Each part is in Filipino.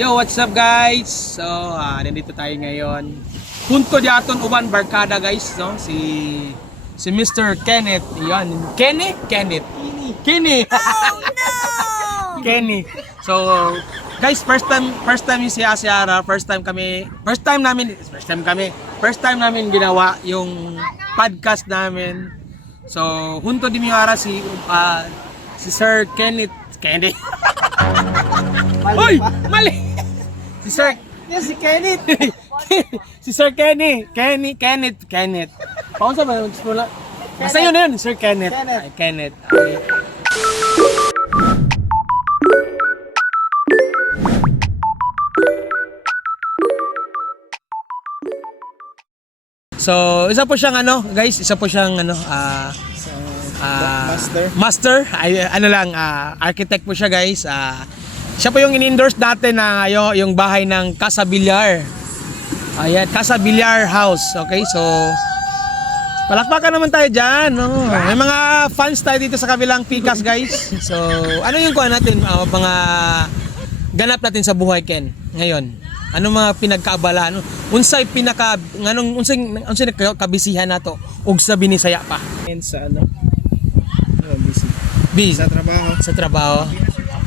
Yo, what's up guys? So, nandito tayo ngayon. Punto di aton uban barkada guys, no? Si Mr. Kenneth. Yan. Kenny? Kenneth. Kenny. Oh no. Kenny. So, guys, first time yung si Asiara, first time namin ginawa yung podcast namin. So, junto din yung si Sir Kenneth. Kenneth. Hoy, mali. Si Sir Si Kenneth. si Sir Kenneth. Paano sa ba? Basta yun na yun, Sir Kenneth. Kenneth. Okay. So, isa po siyang master. Ay, architect po siya guys. Siya po yung in-endorse natin na yung bahay ng Casa Villar. Ayan, Casa Villar House. Okay, so palakpakan naman tayo dyan. No? May mga fans tayo dito sa kabilang pikas guys. So, ano yung kuha natin? Mga ganap natin sa buhay, Ken, ngayon. Ano mga pinagkaabala? Unsay kabisihan nato ug sa binisaya pa? Sa busy. Sa trabaho.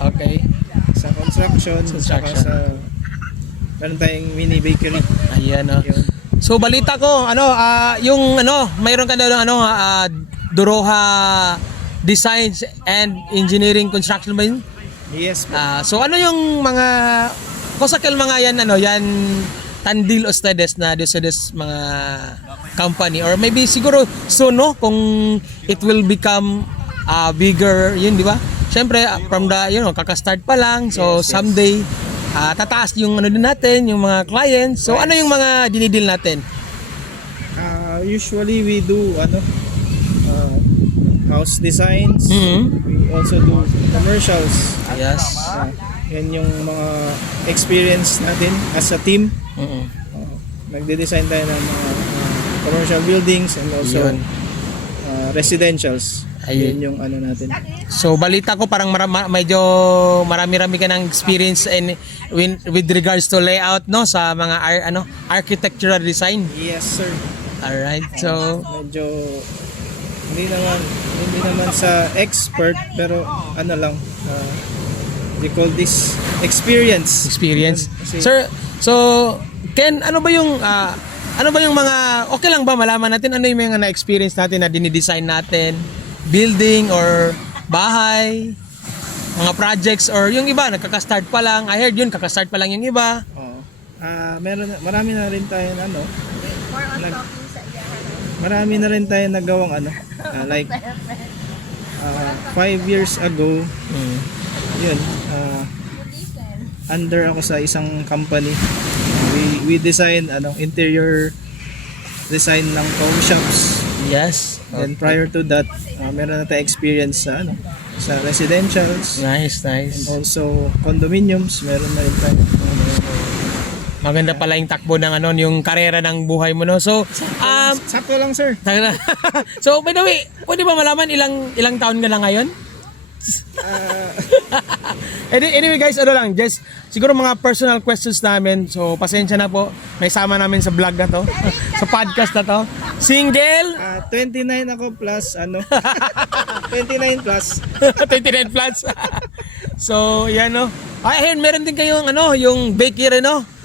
Okay. Sa construction. Saka sa meron tayong mini bakery. Ayan. So balita ko mayroon ka daw Duroha Designs and Engineering Construction ba yun? Yes. So ano yung mga kosakal mga yan tandil ustedes na desedes mga company or maybe siguro soon kung it will become bigger yun, di ba? Siyempre from the kaka-start pa lang, so yes. Someday tataas yung din natin, yung mga clients. So yes. Ano yung mga dinidil natin? Usually we do house designs. Mm-hmm. We also do commercials. Yes. Yan yung mga experience natin as a team. Mm-hmm. Nagde-design tayo ng mga commercial buildings and also residentials. Ayun yung natin. So balita ko parang medyo marami-rami ka ng experience with regards to layout sa mga architectural design. Yes, sir. All right. So medyo hindi naman sa expert pero they call this experience. Sir, so Ken, ano ba yung mga okay lang ba malaman natin ano yung mga na-experience natin na dinidesign natin? Building or bahay, mga projects or yung iba nagkaka-start pa lang. I heard yun kaka-start pa lang yung iba. Marami na rin tayo marami na rin tayo nagawang like 5 years ago. Yun, under ako sa isang company. We design interior design ng home shops. Yes. And prior to that, meron na tayong experience sa residentials. Nice. And also condominiums, meron na rin tayo. Maganda pala yung takbo ng yung karera ng buhay mo, no? So, sakto lang, sir. So, by the way, pwede ba malaman ilang taon ka na ngayon? Anyway guys, just siguro mga personal questions namin. So, pasensya na po. May sama namin sa vlog na to. Sa podcast na to. Single? 29 ako plus 29 plus. 29 plus. So, yan ayun, meron din kayong yung bakery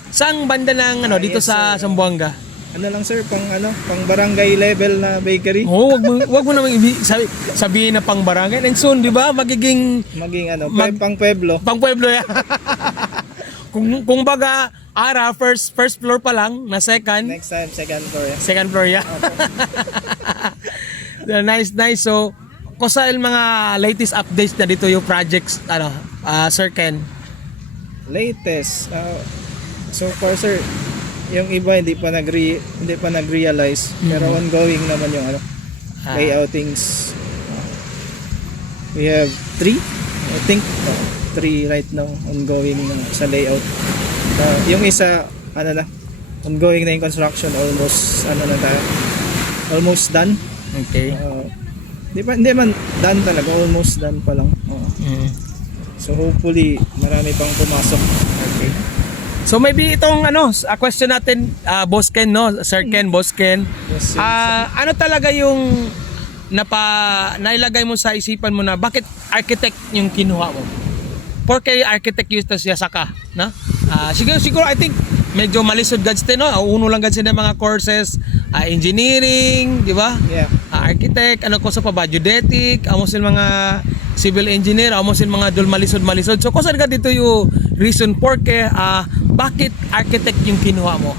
Saang banda ng dito yes, sa Zamboanga? Lang sir, pang barangay level na bakery. Wag mo naman sabihin na pang barangay. And soon, di ba, magiging pang pueblo. Pang pueblo yan. kung baga, first floor pa lang, na second. Next time, second floor yan. Second floor yan. Nice. So, kusa mga latest updates na dito yung projects, Sir Ken? Latest? So far, sir, yung iba hindi pa nag-realize pero ongoing naman yung layoutings. We have 3 right now ongoing sa layout. Yung isa ongoing na yung construction, almost done. Okay. Hindi man done talaga, almost done pa lang. So hopefully marami pang pumasok. Okay. So maybe itong question natin, Boss Ken, no? Sir Ken, Boss Ken. Yes, sir. Ano talaga yung nailagay mo sa isipan mo na bakit architect yung kinuha mo? Porque architect Eustace Yasaka, na? Siguro I think medyo malisod gads din, no? Uno lang gads din mga courses, engineering, di ba? Yeah. Architect, ano ko sa pa ba, geodetic, amo sila mga civil engineer, amo sila mga dul malisod. So kung saan ka dito yung reason porque bakit architect yung kinuha mo?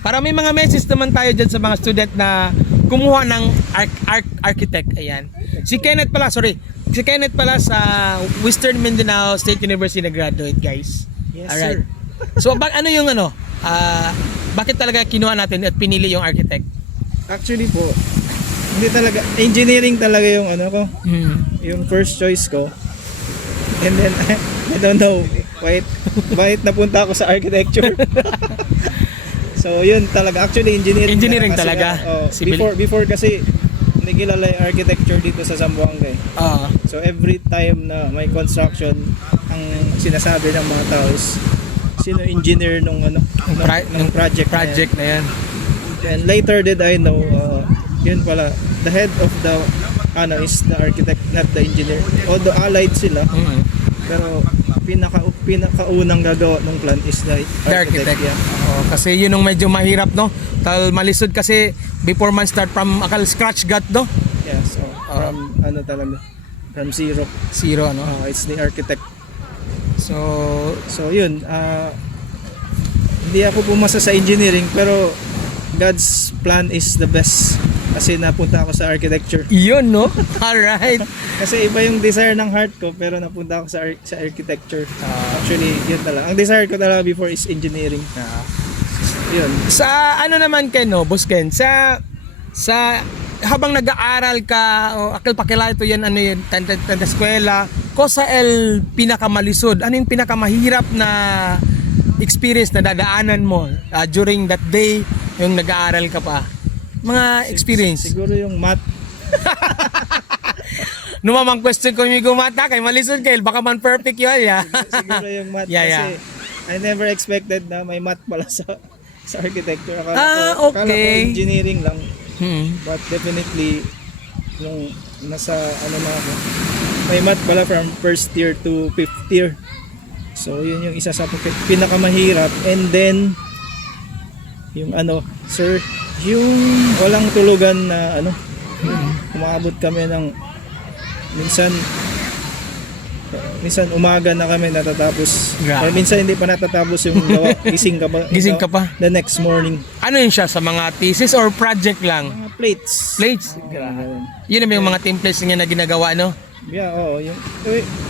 Para may mga message naman tayo dyan sa mga student na kumuha ng architect. Ayan. Si Kenneth pala sa Western Mindanao State University na-graduate, guys. Yes, Alright. sir. So bakit talaga kinuha natin at pinili yung architect? Actually po, hindi talaga, engineering talaga yung ko, yung first choice ko. And then, I don't know, bakit napunta ako sa architecture. So, yun talaga. Actually, engineering kasi, talaga. Before kasi, hindi kilala yung architecture dito sa Zamboanga eh. So, every time na may construction, ang sinasabi ng mga tao is, sino engineer nung project na yan. And later did I know, yun pala, the head of the is the architect, not the engineer. Although allied sila, pero pinakaunang gagawa ng plan is the architect. Yeah. Kasi yun yung medyo mahirap, no? Malisod kasi before man start from scratch got, no? Yeah, so from from zero. Zero, no? It's the architect. So yun, hindi ako pumasa sa engineering pero God's plan is the best kasi napunta ako sa architecture. Yun, no? Alright. Kasi iba yung desire ng heart ko pero napunta ako sa architecture. Actually, yun talaga. Ang desire ko talaga before is engineering. Yun. Sa naman Ken, no, Boss Ken, sa habang nag-aaral ka o akil pakilala ito yan, tanda eskwela, ko sa pinakamalisod, ano yung pinakamahirap na experience na dadaanan mo during that day yung nag-aaral ka pa? Mga experience. Siguro yung math. Numamang question ko yung gumata kay malisod kayo, baka man perfect yun, ya. Siguro yung math Yeah. kasi I never expected na may math pala sa architecture. Okay. Akala ko engineering lang. But definitely nung nasa na ako, may math pala from first year to fifth year. So yun yung isa sa pinakamahirap. And then yung sir, yung walang tulugan na umaabot kami ng minsan umaga na kami natatapos. Or minsan hindi pa natatapos yung gawa. Gising ka pa the next morning. Ano yun siya, sa mga thesis or project lang? Mga plates. Yun naman yung mga templates niya na ginagawa, no? Yeah, oo.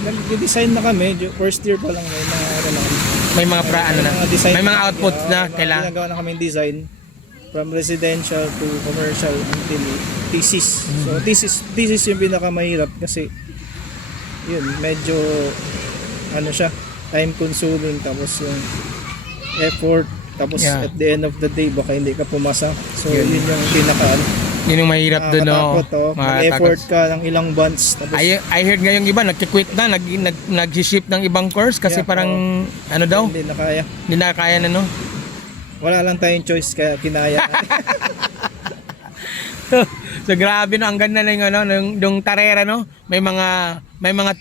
Nag-design na kami. First year pa lang may mga design may mga outputs na kailangan. Ginagawa na kami design from residential to commercial until thesis. So thesis yung pinakamahirap kasi yun, medyo siya, time consuming, tapos yung effort, tapos at the end of the day baka hindi ka pumasa. So yun yung yun yung mahirap doon, no? Mag-effort ka ng ilang months. Tapos, I heard ngayong iba nagki-quit na, nag-ship ng ibang course kasi parang daw? Hindi na kaya. Hindi na kaya na, no? Wala lang tayong choice kaya kinaya. So grabe, no, ang ganda na yung tarera, no? May mga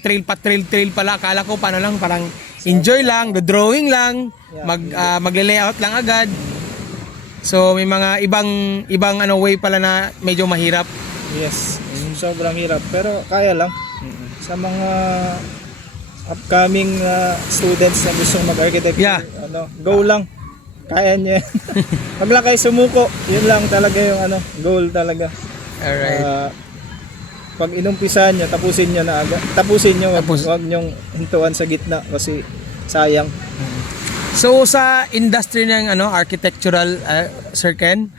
trail pala. Akala ko paano lang, parang enjoy lang, drawing lang, magle-layout lang agad. So may mga ibang way pala na medyo mahirap. Yes, sobrang hirap pero kaya lang. Sa mga upcoming students na gustong mag-architecture, go lang. Kaya niya. Wag lang kayo sumuko. Yun lang talaga yung goal talaga. Alright. Pag inumpisahan nyo, tapusin nyo na agad. Tapusin nyo, wag nyong hintuan sa gitna kasi sayang. So sa industry ng architectural, Sir Ken,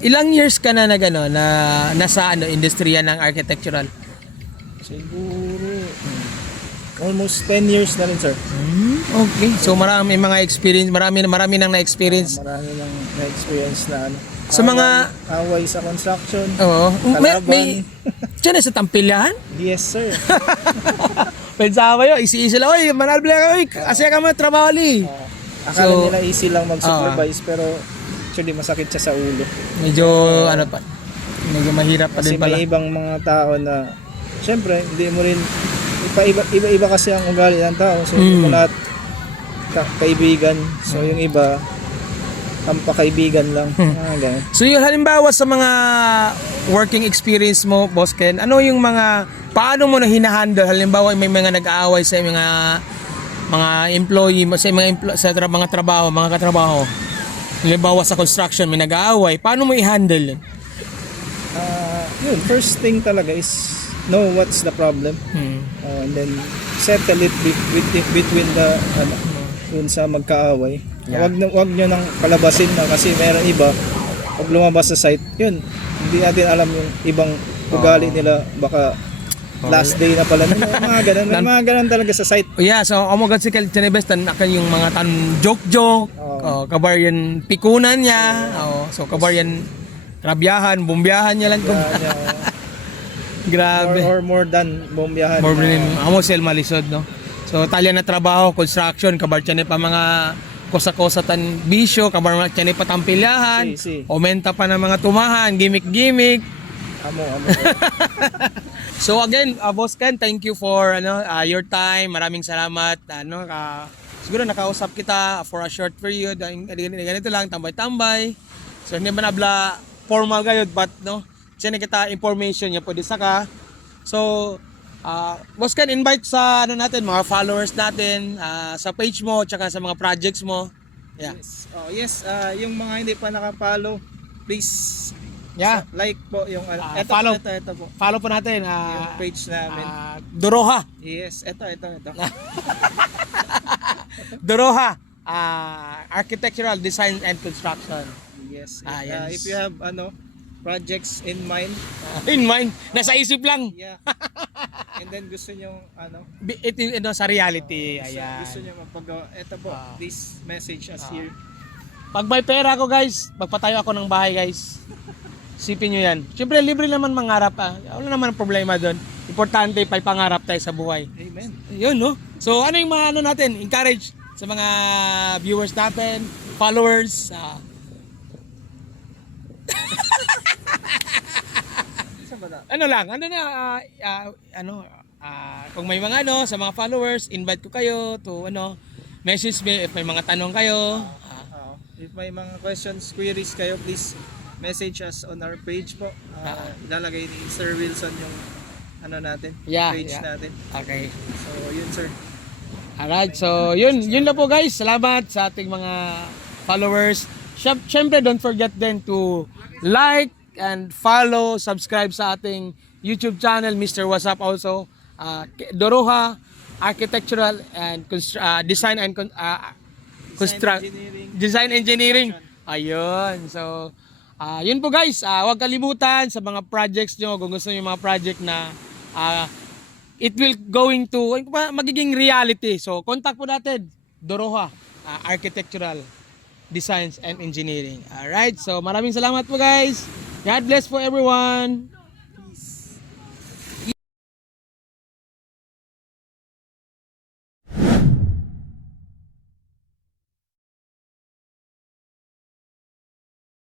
ilang years ka na nasa industriya ng architectural? Siguro almost 10 years na rin, sir. Okay. So marami mga experience, marami nang na-experience. Marami nang na-experience na sa mga away sa construction. Oo. Kalaban. May diyan sa Tampilan? Yes, sir. Pensaba yo, isi-isi lang, oy, manalbla ka, oy, asya ka mo trabaho li. Akala So, nila easy lang mag-supervise pero actually masakit siya sa ulo. Medyo ano pa, medyo mahirap pa Kasi din pala. may ibang mga tao na syempre hindi mo rin iba kasi ang ugali ng tao. So hindi mo lahat kaibigan. So yung iba kampakaibigan lang. Ganun. So yung halimbawa sa mga working experience mo, Boss Ken, ano yung mga, paano mo na hinahandle? Halimbawa may mga nag-aaway sa mga employee mo, sa mga trabaho, mga katrabaho. Halimbawa sa construction, may nag-aaway. Paano mo i-handle yun? Yun, first thing talaga is know what's the problem. And then settle it between the yun sa magkaaway. Yeah. Wag nyo nang palabasin na kasi meron iba pag lumabas sa site, yun, hindi natin alam yung ibang ugali nila, baka last day na pala nila, mga ganun. May mga ganun talaga sa site. Yeah, so amagad si Chinebes akan yung mga joke-joke, kabar yan pikunan niya, so kabar yan rabyahan, bumbiyahan niya lang. Grabe. Or more than bombiyahan. More than amo sel malisod, no. So talya na trabaho, construction, kabar tiyan pa mga kosa-kosa tan bisyo, kabar tiyan pa tampilyahan, Si. omenta pa ng mga tumahan, gimmick-gimmick. Amo. So again, Boss Ken, thank you for your time. Maraming salamat. Siguro nakausap kita for a short period. Ganito lang, tambay-tambay. So hindi man abla formal gayud, but no, siya kita information niya pwede saka. So Boss Ken, invite sa natin, mga followers natin, sa page mo, tsaka sa mga projects mo. Yeah. Yes, yung mga hindi pa nakapollow, please like po yung follow. Ito po. Follow po natin Yung page namin. Doroha. Yes, ito. Doroha, Architectural Design and Construction. Yes. Yes. If you have projects in mind, In mind, nasa isip lang. yeah. And then gusto nyo Sa reality. Ayan. gusto nyo magpagawa, ito po, please message us here. Pag may pera ako, guys, magpatayo ako ng bahay, guys. Sipin nyo yan. Siyempre, libre naman mangarap. Wala naman problema doon. Importante, may pangarap tayo sa buhay. Amen. Yun, no? So, ano yung mga natin? Encourage sa mga viewers natin, followers. Kung may mga sa mga followers, invite ko kayo to message me if may mga tanong kayo. If may mga questions, queries kayo, please message us on our page po. Ilalagay ni Sir Wilson yung natin, page natin. Okay. So, yun sir. Alright, so yun lang po guys. Salamat sa ating mga followers. Syempre, don't forget then to like and follow, subscribe sa ating YouTube channel, Mr. Wasap also. Doroha Architectural and Design and Design Engineering. Ayun. So, yun po guys. Huwag kalimutan sa mga projects nyo. Kung gusto nyo yung mga project na it will going to magiging reality. So, contact po natin Doroha Architectural Designs and Engineering. Alright. So, maraming salamat po guys. God bless po everyone.